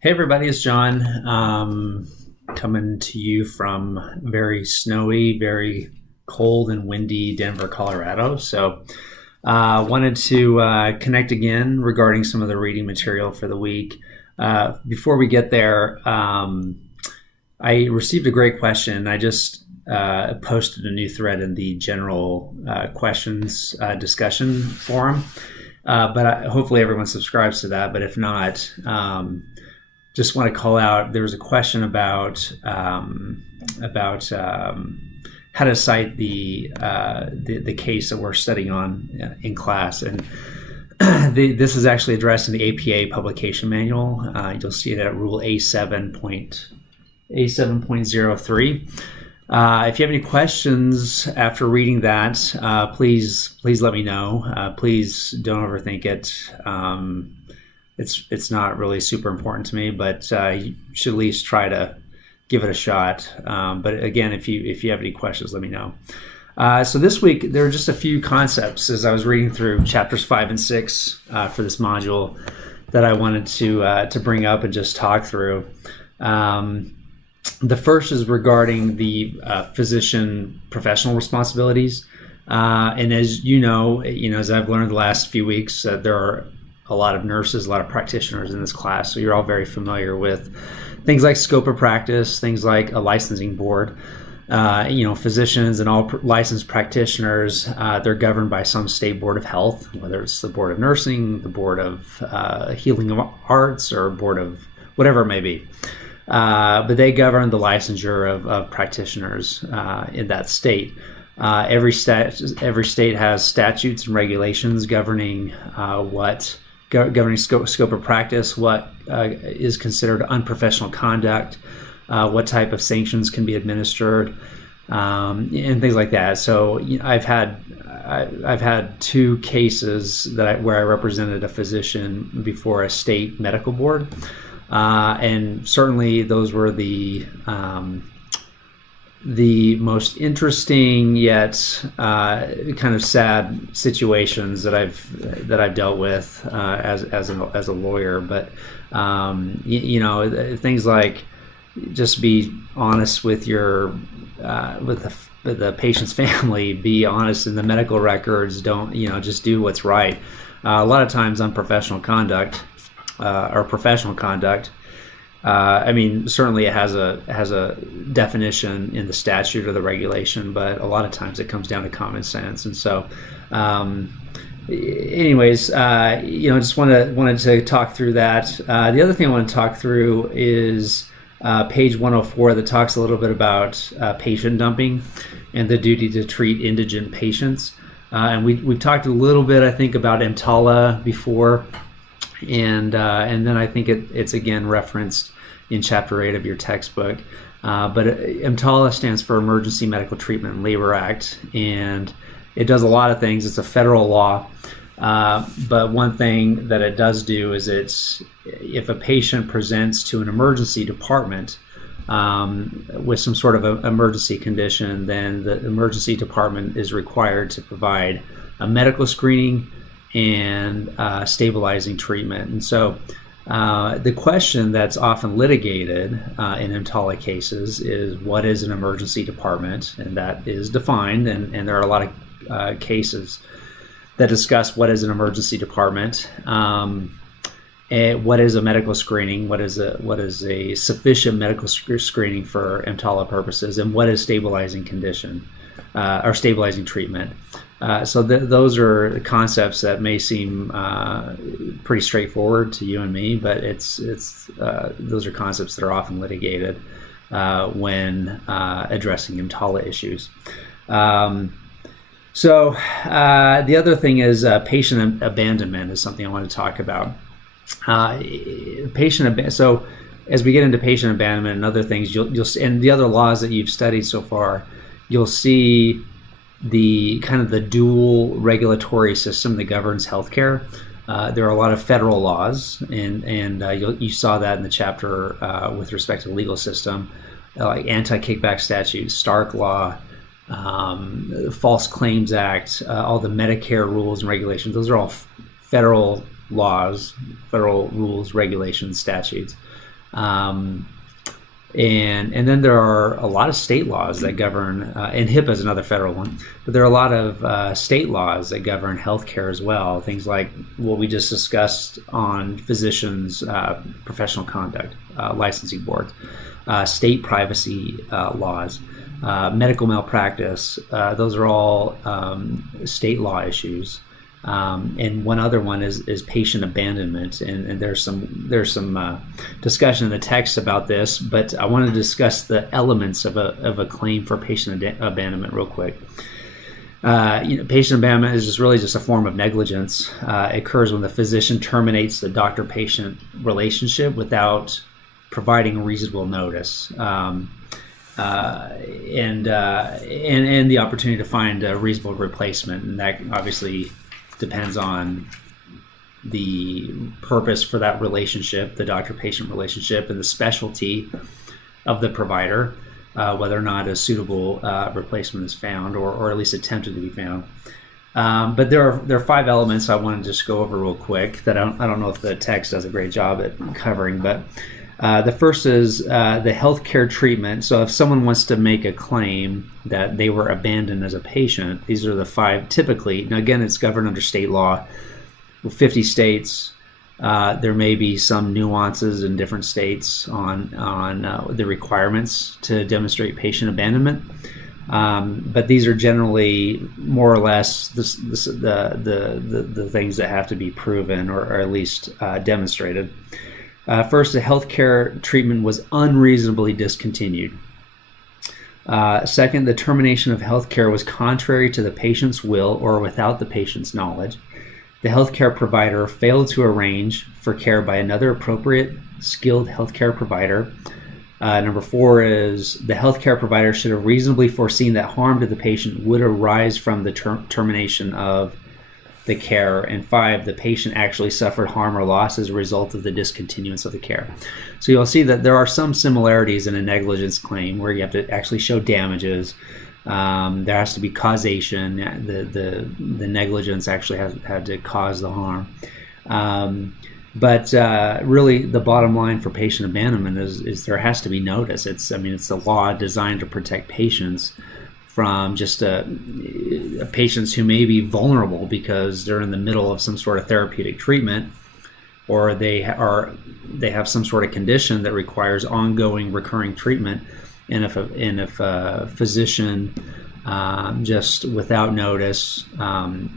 Hey everybody, it's John. Coming to you from very snowy, very cold and windy Denver, Colorado. So wanted to connect again regarding some of the reading material for the week. Before we get there, I received a great question. I just posted a new thread in the general questions discussion forum. Hopefully everyone subscribes to that. But if not, just want to call out. There was a question about how to cite the case that we're studying on in class, and this is actually addressed in the APA publication manual. You'll see it at Rule A7.03. If you have any questions after reading that, please let me know. Please don't overthink it. It's not really super important to me, but you should at least try to give it a shot. But again, if you have any questions, let me know. So this week, there are just a few concepts as I was reading through chapters 5 and 6 for this module that I wanted to bring up and just talk through. The first is regarding the physician professional responsibilities. And as you know, as I've learned the last few weeks, there are a lot of nurses, a lot of practitioners in this class. So you're all very familiar with things like scope of practice, things like a licensing board. Physicians and all licensed practitioners, they're governed by some state board of health, whether it's the board of nursing, the board of healing of arts, or board of whatever it may be. But they govern the licensure of practitioners in that state. Every state has statutes and regulations governing governing scope of practice, what is considered unprofessional conduct, what type of sanctions can be administered, and things like that. So I've had two cases where I represented a physician before a state medical board, and certainly those were the most interesting yet kind of sad situations that I've dealt with as a lawyer. But things like just be honest with your with the patient's family, be honest in the medical records. Don't just do what's right. A lot of times unprofessional conduct or professional conduct. Certainly it has a definition in the statute or the regulation, but a lot of times it comes down to common sense. And so, just wanted to talk through that. The other thing I want to talk through is page 104 that talks a little bit about patient dumping and the duty to treat indigent patients. And we've talked a little bit, I think, about EMTALA before. And then I think it's again referenced in Chapter 8 of your textbook. But EMTALA stands for Emergency Medical Treatment and Labor Act, and it does a lot of things. It's a federal law, but one thing that it does do is if a patient presents to an emergency department with some sort of an emergency condition, then the emergency department is required to provide a medical screening and stabilizing treatment. And so the question that's often litigated in EMTALA cases is, what is an emergency department? And that is defined, and there are a lot of cases that discuss what is an emergency department, and what is a medical screening, what is a sufficient medical screening for EMTALA purposes, and what is stabilizing condition or stabilizing treatment. So those are concepts that may seem pretty straightforward to you and me, but those are concepts that are often litigated when addressing EMTALA issues. So the other thing is patient abandonment is something I want to talk about. So as we get into patient abandonment and other things, you'll and the other laws that you've studied so far, you'll see the kind of the dual regulatory system that governs healthcare. There are a lot of federal laws, and you saw that in the chapter with respect to the legal system, like anti-kickback statutes, Stark Law, False Claims Act, all the Medicare rules and regulations. Those are all federal laws, federal rules, regulations, statutes. And then there are a lot of state laws that govern, and HIPAA is another federal one, but there are a lot of state laws that govern healthcare as well. Things like what we just discussed on physicians' professional conduct, licensing boards, state privacy laws, medical malpractice. Those are all state law issues. And one other one is patient abandonment, and there's some discussion in the text about this, but I want to discuss the elements of a claim for patient abandonment real quick. Patient abandonment is just a form of negligence. It occurs when the physician terminates the doctor-patient relationship without providing reasonable notice. And the opportunity to find a reasonable replacement, and that obviously depends on the purpose for that relationship, the doctor-patient relationship, and the specialty of the provider, whether or not a suitable replacement is found, or at least attempted to be found. But there are 5 elements I want to just go over real quick that I don't know if the text does a great job at covering, but the first is the healthcare treatment. So if someone wants to make a claim that they were abandoned as a patient, these are the 5 typically. Now again, it's governed under state law. 50 states. There may be some nuances in different states on the requirements to demonstrate patient abandonment. But these are generally more or less the things that have to be proven or at least demonstrated. First, the healthcare treatment was unreasonably discontinued. Second, the termination of healthcare was contrary to the patient's will or without the patient's knowledge. The healthcare provider failed to arrange for care by another appropriate, skilled healthcare provider. Number 4 is the healthcare provider should have reasonably foreseen that harm to the patient would arise from the termination of the care. And 5, the patient actually suffered harm or loss as a result of the discontinuance of the care. So you'll see that there are some similarities in a negligence claim where you have to actually show damages. There has to be causation. The negligence actually had to cause the harm. But really, the bottom line for patient abandonment is there has to be notice. It's the law designed to protect patients from just patients who may be vulnerable because they're in the middle of some sort of therapeutic treatment, or they have some sort of condition that requires ongoing, recurring treatment. And if a physician just without notice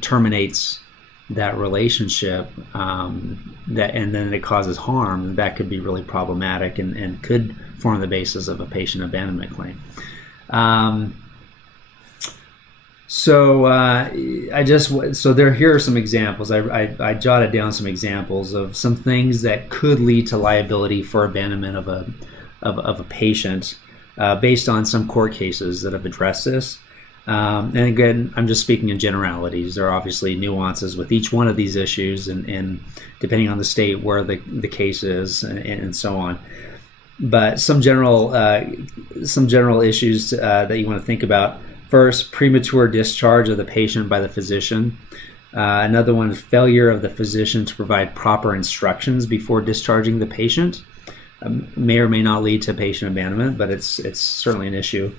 terminates that relationship, and then it causes harm, that could be really problematic and could form the basis of a patient abandonment claim. So here are some examples. I jotted down some examples of some things that could lead to liability for abandonment of a patient, based on some court cases that have addressed this. And again, I'm just speaking in generalities. There are obviously nuances with each one of these issues, and depending on the state where the case is, and so on. But some general issues that you want to think about. First, premature discharge of the patient by the physician. Another one is failure of the physician to provide proper instructions before discharging the patient. May or may not lead to patient abandonment, but it's certainly an issue.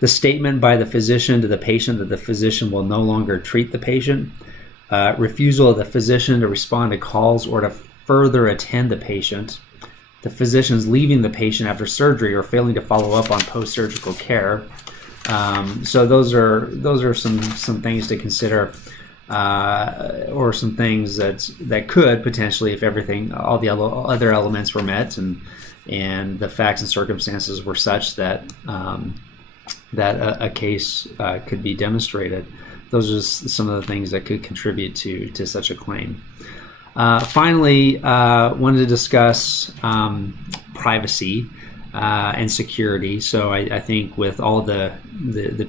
The statement by the physician to the patient that the physician will no longer treat the patient. Refusal of the physician to respond to calls or to further attend the patient. The physician's leaving the patient after surgery or failing to follow up on post-surgical care. So those are some things to consider, or some things that could potentially, if all the other elements were met and the facts and circumstances were such that a case could be demonstrated. Those are some of the things that could contribute to such a claim. Finally, wanted to discuss privacy and security. So I think with all the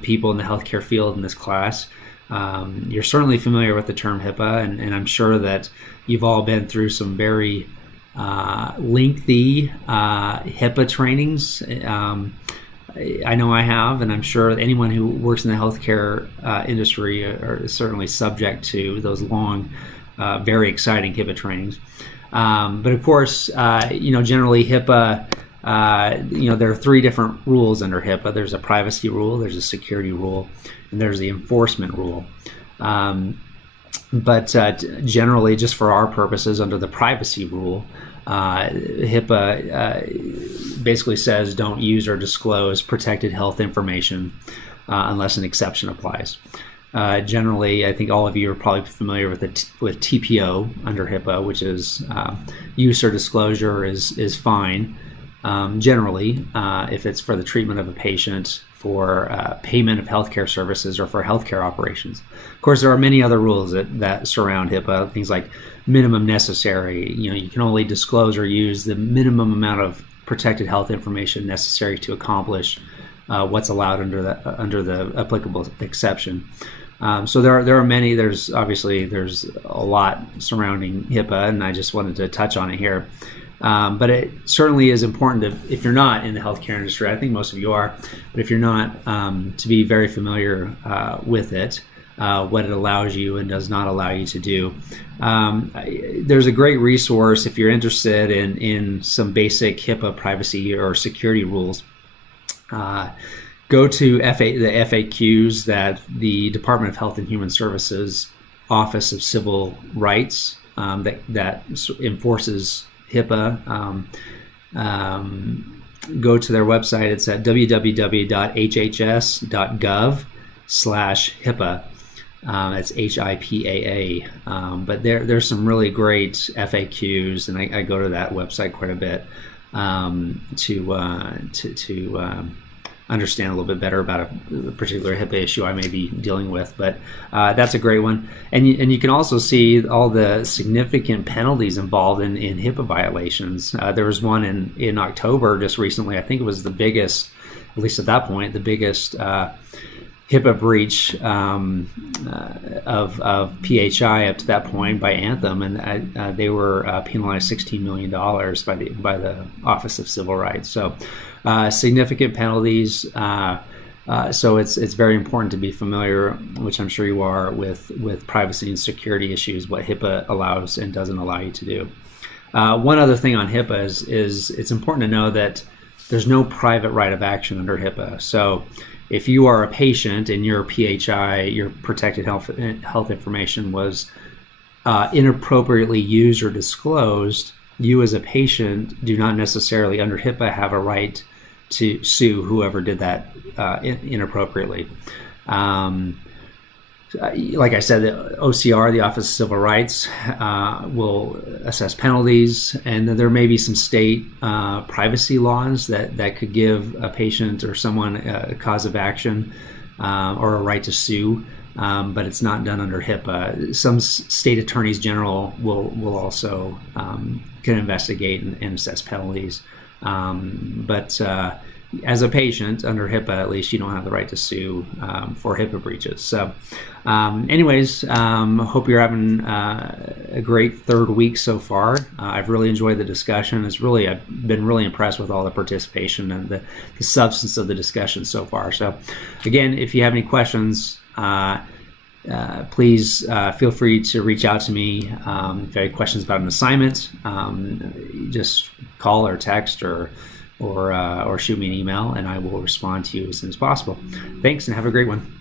people in the healthcare field in this class, you're certainly familiar with the term HIPAA, and I'm sure that you've all been through some very lengthy HIPAA trainings. I know I have, and I'm sure anyone who works in the healthcare industry are certainly subject to those long, very exciting HIPAA trainings. But of course, generally HIPAA, there are 3 different rules under HIPAA. There's a privacy rule, there's a security rule, and there's the enforcement rule. But generally, just for our purposes, under the privacy rule, HIPAA basically says don't use or disclose protected health information unless an exception applies. Generally, I think all of you are probably familiar with with TPO under HIPAA, which is use or disclosure is fine. Generally, if it's for the treatment of a patient, for payment of healthcare services, or for healthcare operations. Of course, there are many other rules that surround HIPAA, things like minimum necessary. You can only disclose or use the minimum amount of protected health information necessary to accomplish what's allowed under the applicable exception. So there are many. There's a lot surrounding HIPAA, and I just wanted to touch on it here. But it certainly is important if you're not in the healthcare industry, I think most of you are, but if you're not, to be very familiar with it, what it allows you and does not allow you to do. There's a great resource if you're interested in some basic HIPAA privacy or security rules. Go to the FAQs that the Department of Health and Human Services Office of Civil Rights that enforces HIPAA. Go to their website. It's at www.hhs.gov/HIPAA. It's HIPAA. But there's some really great FAQs, and I go to that website quite a bit to understand a little bit better about a particular HIPAA issue I may be dealing with. But that's a great one. And you can also see all the significant penalties involved in HIPAA violations. There was one in October just recently. I think it was the biggest, at least at that point, the biggest HIPAA breach of PHI up to that point by Anthem, and they were penalized $16 million by the Office of Civil Rights. So significant penalties. So it's very important to be familiar, which I'm sure you are, with privacy and security issues, what HIPAA allows and doesn't allow you to do. One other thing on HIPAA is it's important to know that there's no private right of action under HIPAA. So if you are a patient and your PHI, your protected health information was inappropriately used or disclosed, you as a patient do not necessarily under HIPAA have a right to sue whoever did that inappropriately. Like I said, the OCR, the Office of Civil Rights, will assess penalties, and then there may be some state privacy laws that could give a patient or someone a cause of action or a right to sue, but it's not done under HIPAA. Some state attorneys general will also can investigate and assess penalties, but as a patient under HIPAA, at least, you don't have the right to sue for HIPAA breaches. So anyways, hope you're having a great third week so far. I've really enjoyed the discussion. I've been really impressed with all the participation and the substance of the discussion so far. So again, if you have any questions, please feel free to reach out to me. If you have any questions about an assignment, just call or text or shoot me an email, and I will respond to you as soon as possible. Thanks, and have a great one.